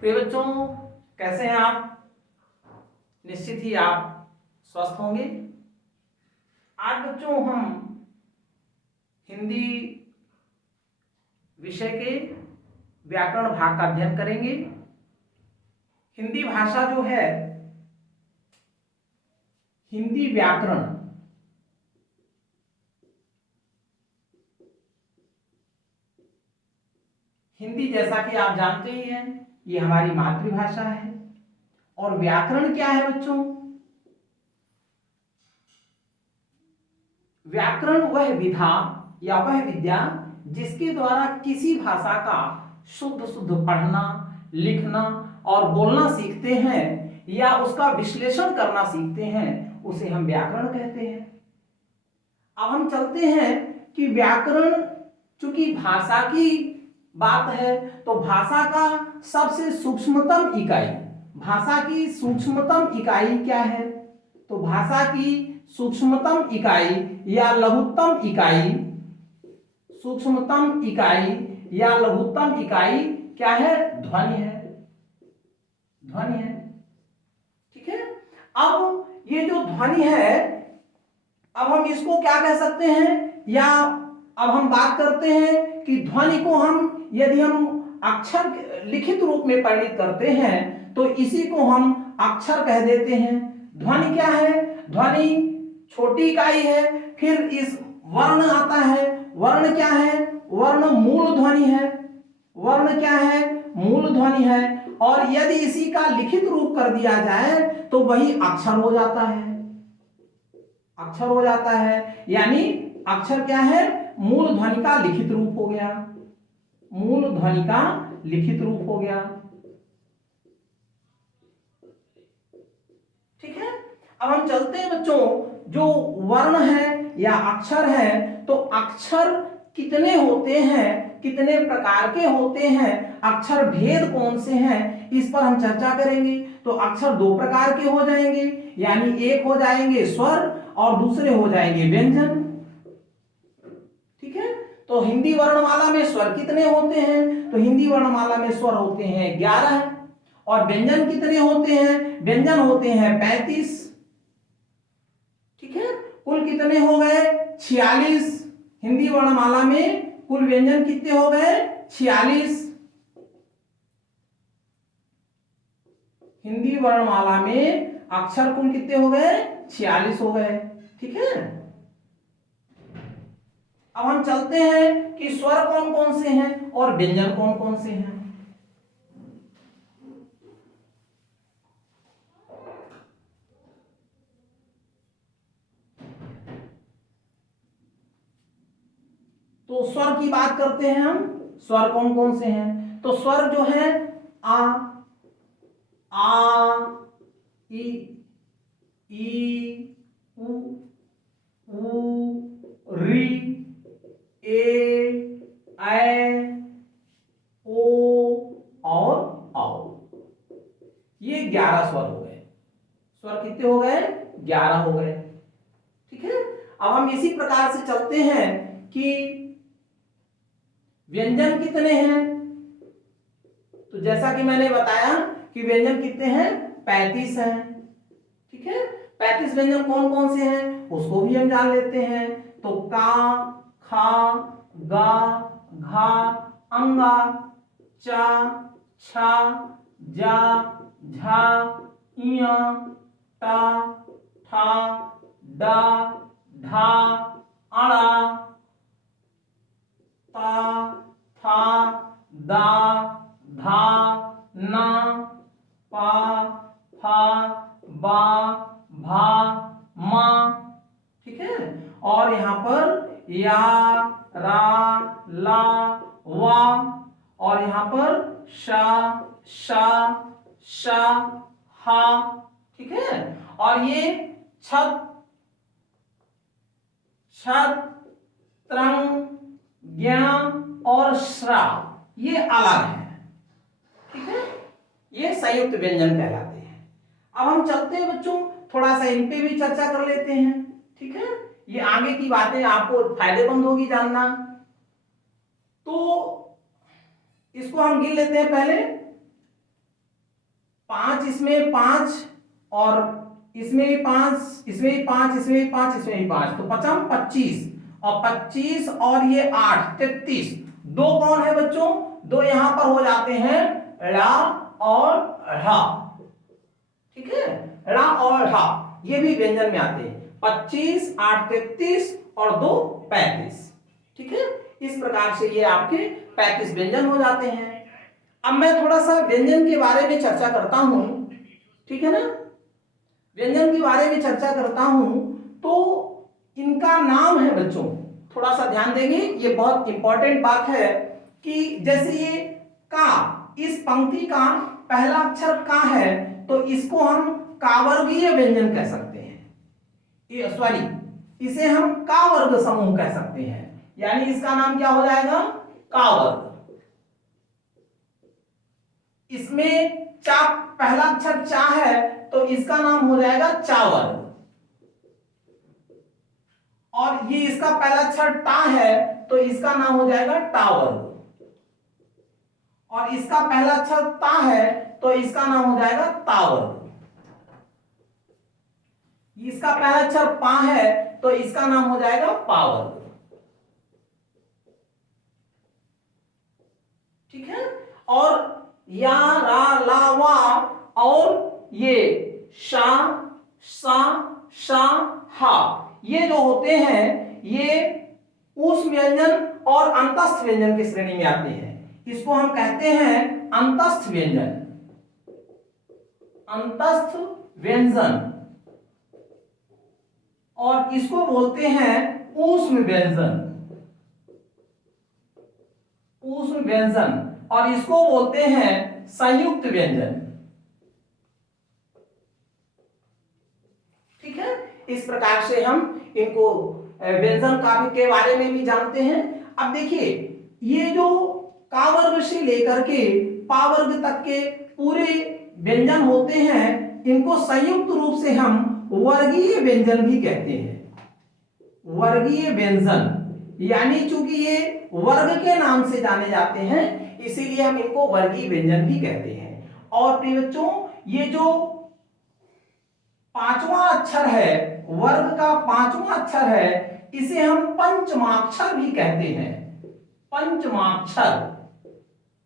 प्रिय बच्चों, कैसे हैं आप? निश्चित ही आप स्वस्थ होंगे। आज बच्चों हम हिंदी विषय के व्याकरण भाग का अध्ययन करेंगे। हिंदी भाषा जो है, हिंदी व्याकरण, हिंदी जैसा कि आप जानते ही हैं, ये हमारी मातृभाषा है। और व्याकरण क्या है बच्चों? व्याकरण वह विधा या वह विद्या जिसके द्वारा किसी भाषा का शुद्ध शुद्ध पढ़ना, लिखना और बोलना सीखते हैं या उसका विश्लेषण करना सीखते हैं, उसे हम व्याकरण कहते हैं। अब हम चलते हैं कि व्याकरण, चूंकि भाषा की बात है तो भाषा का सबसे सूक्ष्मतम इकाई, भाषा की सूक्ष्मतम इकाई क्या है? तो भाषा की सूक्ष्मतम इकाई या लघुत्तम इकाई, सूक्ष्मतम इकाई या लघुत्तम इकाई क्या है? ध्वनि है। ध्वनि है, ठीक है। अब ये जो ध्वनि है, अब हम इसको क्या कह सकते हैं? या अब हम बात करते हैं कि ध्वनि को हम, यदि हम अक्षर लिखित रूप में परिणित करते हैं तो इसी को हम अक्षर कह देते हैं। ध्वनि क्या है? ध्वनि छोटी इकाई है। फिर इस वर्ण आता है। वर्ण क्या है? वर्ण मूल ध्वनि है। वर्ण क्या है? मूल ध्वनि है। और यदि इसी का लिखित रूप कर दिया जाए तो वही अक्षर हो जाता है। अक्षर हो जाता है, यानी अक्षर क्या है? मूल ध्वनि का लिखित रूप हो गया। मूल ध्वनि का लिखित रूप हो गया, ठीक है। अब हम चलते हैं बच्चों, जो वर्ण है या अक्षर है, तो अक्षर कितने होते हैं, कितने प्रकार के होते हैं, अक्षर भेद कौन से हैं, इस पर हम चर्चा करेंगे। तो अक्षर दो प्रकार के हो जाएंगे, यानी एक हो जाएंगे स्वर और दूसरे हो जाएंगे व्यंजन, ठीक है। तो हिंदी वर्णमाला में स्वर कितने होते हैं? तो हिंदी वर्णमाला में स्वर होते हैं 11। और व्यंजन कितने होते हैं? व्यंजन होते हैं 35, ठीक है। कुल कितने हो गए? 46। हिंदी वर्णमाला में कुल व्यंजन कितने हो गए? 46। हिंदी वर्णमाला में अक्षर कुल कितने हो गए? 46 हो गए, ठीक है। अब हम चलते हैं कि स्वर कौन कौन से हैं और व्यंजन कौन कौन से हैं। तो स्वर की बात करते हैं हम। स्वर कौन कौन से हैं? तो स्वर जो है, आ, इ, उ, ऋ, ए, ऐ, ओ और औ। ये 11 स्वर हो गए। स्वर कितने हो गए? 11 हो गए, ठीक है। अब हम इसी प्रकार से चलते हैं कि व्यंजन कितने हैं। तो जैसा कि मैंने बताया कि व्यंजन कितने हैं? 35 हैं, ठीक है। 35 व्यंजन कौन कौन से हैं उसको भी हम जान लेते हैं। तो का, खा, गा, घा, अंगा, चा, छा, जा, झा, इया, टा, ठा, डा, ढा, अड़ा, ता, था, दा, धा, ना, पा, फा, बा, भा, मा, ठीक है। और यहां पर या, रा, ला, वा, और यहां पर शा, शा, शा, हा, ठीक है। और ये छत, छत, त्रंग, ज्ञान और श्रा, ये अलग है, ठीक है। ये संयुक्त व्यंजन कहलाते हैं। अब हम चलते हैं बच्चों, थोड़ा सा इन पे भी चर्चा कर लेते हैं, ठीक है। ये आगे की बातें आपको फायदेमंद होगी जानना। तो इसको हम गिन लेते हैं पहले। 5 इसमें 5 और इसमें भी 5, इसमें भी 5, इसमें भी 5, इसमें भी 5, तो पचम 25 और 25 और ये 8 33। दो कौन है बच्चों? दो यहां पर हो जाते हैं ला और ढ़ा। ठीक है, ला और ढ़ा ये भी व्यंजन में आते हैं। 25 8 33 और 2 35। ठीक है, इस प्रकार से ये आपके 35 व्यंजन हो जाते हैं। अब मैं थोड़ा सा व्यंजन के बारे में चर्चा करता हूं, ठीक है ना, व्यंजन के बारे में चर्चा करता हूं। तो इनका नाम है बच्चों, थोड़ा सा ध्यान देंगे, ये बहुत इंपॉर्टेंट बात है कि जैसे ये का, इस पंक्ति का पहला अक्षर का है तो इसको हम कावर्गीय व्यंजन कह सकते हैं, सॉरी इसे हम का वर्ग समूह कह सकते हैं, यानी इसका नाम क्या हो जाएगा? का वर्ग। इसमें चा पहला अक्षर चा है तो इसका नाम हो जाएगा चा वर्ग, और ये इसका पहला अक्षर टा है तो इसका नाम हो जाएगा टा वर्ग, और इसका पहला अक्षर ता है तो इसका नाम हो जाएगा ता वर्ग, इसका पहला अक्षर पा है तो इसका नाम हो जाएगा पा वर्ग। ठीक है, और या रा ला वा और ये शा सा शा हा ये जो होते हैं ये उस व्यंजन और अंतस्थ व्यंजन की श्रेणी में आते हैं। इसको हम कहते हैं अंतस्थ व्यंजन, अंतस्थ व्यंजन, और इसको बोलते हैं ऊष्म व्यंजन, ऊष्म व्यंजन, और इसको बोलते हैं संयुक्त व्यंजन। ठीक है, इस प्रकार से हम इनको व्यंजन का भी के बारे में भी जानते हैं। अब देखिए ये जो का वर्ग से लेकर के पा वर्ग तक के पूरे व्यंजन होते हैं, इनको संयुक्त रूप से हम वर्गीय व्यंजन भी कहते हैं, वर्गीय व्यंजन, यानी चूंकि ये वर्ग के नाम से जाने जाते हैं इसीलिए हम इनको वर्गीय व्यंजन भी कहते हैं। और प्रिय बच्चों ये जो पांचवा अक्षर है, वर्ग का पांचवा अक्षर है, इसे हम पंचमाक्षर भी कहते हैं, पंचमाक्षर।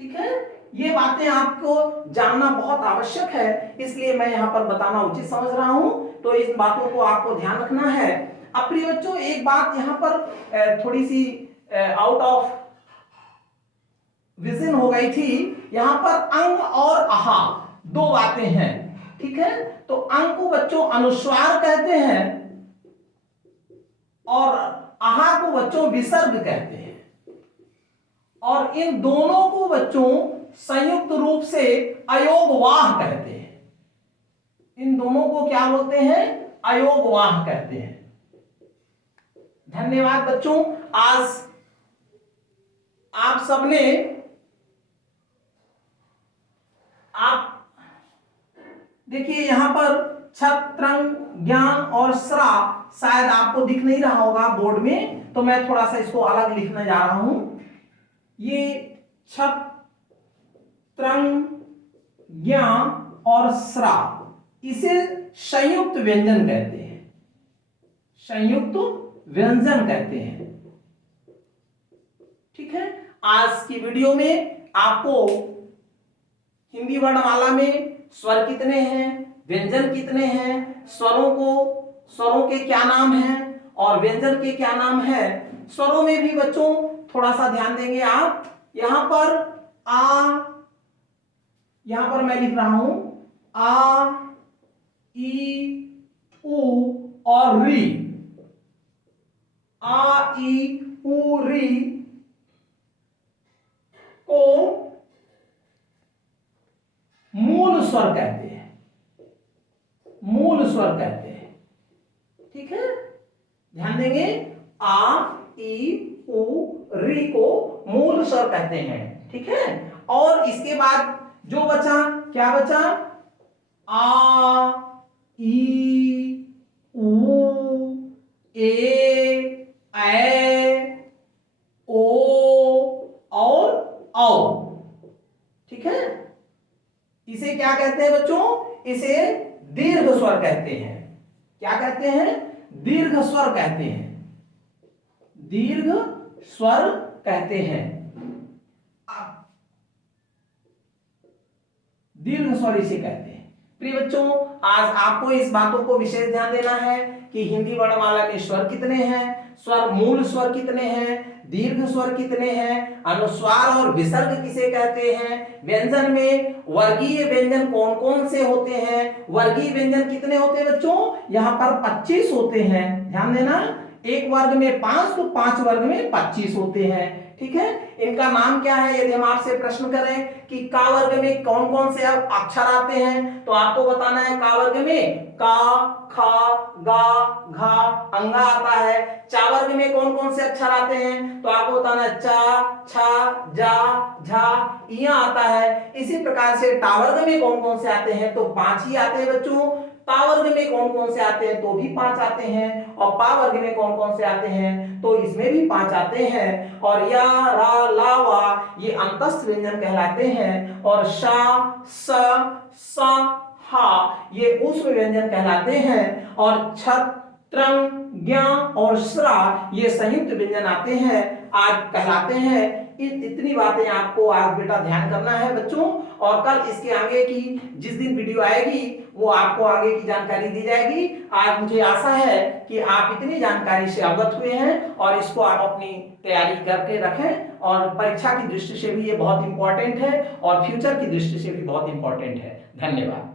ठीक है, ये बातें आपको जानना बहुत आवश्यक है, इसलिए मैं यहां पर बताना उचित समझ रहा हूं, तो इस बातों को आपको ध्यान रखना है। अब प्रिय बच्चों एक बात यहां पर थोड़ी सी आउट ऑफ विजन हो गई थी, यहां पर अंग और आहा दो बातें हैं। ठीक है, तो अंग को बच्चों अनुस्वार कहते हैं और आहा को बच्चों विसर्ग कहते हैं, और इन दोनों को बच्चों संयुक्त रूप से अयोगवाह कहते हैं। इन दोनों को क्या बोलते हैं? अयोगवाह कहते हैं। धन्यवाद बच्चों, आज आप सबने आप देखिए यहां पर छत्रंग ज्ञान और स्रा शायद आपको दिख नहीं रहा होगा बोर्ड में, तो मैं थोड़ा सा इसको अलग लिखने जा रहा हूं। ये छत्रंग ज्ञान और स्रा इसे संयुक्त व्यंजन कहते हैं, संयुक्त व्यंजन कहते हैं। ठीक है, आज की वीडियो में आपको हिंदी वर्णमाला में स्वर कितने हैं, व्यंजन कितने हैं, स्वरों के क्या नाम हैं और व्यंजन के क्या नाम है। स्वरों में भी बच्चों थोड़ा सा ध्यान देंगे आप, यहां पर यहां पर मैं लिख रहा हूं आ ई उ और री, आ ई उ री को मूल स्वर कहते हैं, मूल स्वर कहते हैं। ठीक है, ध्यान देंगे, आ ई उ री को मूल स्वर कहते हैं। ठीक है, और इसके बाद जो बचा, क्या बचा? आ ई उ ए ओ और औ। ठीक है, इसे क्या कहते हैं बच्चों? इसे दीर्घ स्वर कहते हैं। क्या कहते हैं? दीर्घ स्वर कहते हैं। दीर्घ स्वर कहते हैं। दीर्घ स्वर इसे कहते हैं। प्रिय बच्चों, आज आपको इस बातों को विशेष ध्यान देना है कि हिंदी वर्णमाला में स्वर कितने हैं, स्वर मूल स्वर कितने हैं, दीर्घ स्वर कितने हैं, अनुस्वार और विसर्ग किसे कहते हैं, व्यंजन में वर्गीय व्यंजन कौन कौन से होते हैं, वर्गीय व्यंजन कितने होते हैं बच्चों? यहाँ पर 25 होते हैं। ध्यान देना, एक वर्ग में 5 तो 5 वर्ग में 25 होते हैं। ठीक है, इनका नाम क्या है? यदि हम आपसे प्रश्न करें कि का वर्ग में कौन कौन से अक्षर आते हैं, तो आपको बताना है का वर्ग में का, खा, गा, घा, अंगा आता है। चा वर्ग में कौन कौन से अक्षर आते हैं, तो आपको बताना है चा, छा, जा, झा, इया आता है। इसी प्रकार से टा वर्ग में कौन कौन से आते हैं, तो 5 ही आते हैं बच्चों। ता वर्ग में कौन कौन से आते हैं, तो भी 5 आते हैं। और पा वर्ग में कौन कौन से आते हैं, तो इसमें भी 5 आते हैं। और या, रा, ला, वा ये अंतस्थ व्यंजन कहलाते हैं। और शा, स, सा, हा ये ऊष्म व्यंजन कहलाते हैं। और छत, त्रंग, ज्ञ और श्रा ये संयुक्त व्यंजन आते हैं, आज कहलाते हैं। इतनी बातें आपको आज बेटा ध्यान करना है बच्चों। और कल इसके आगे की जिस दिन वीडियो आएगी वो आपको आगे की जानकारी दी जाएगी। आज मुझे आशा है कि आप इतनी जानकारी से अवगत हुए हैं और इसको आप अपनी तैयारी करके रखें। और परीक्षा की दृष्टि से भी ये बहुत इंपॉर्टेंट है और फ्यूचर की दृष्टि से भी बहुत इंपॉर्टेंट है। धन्यवाद।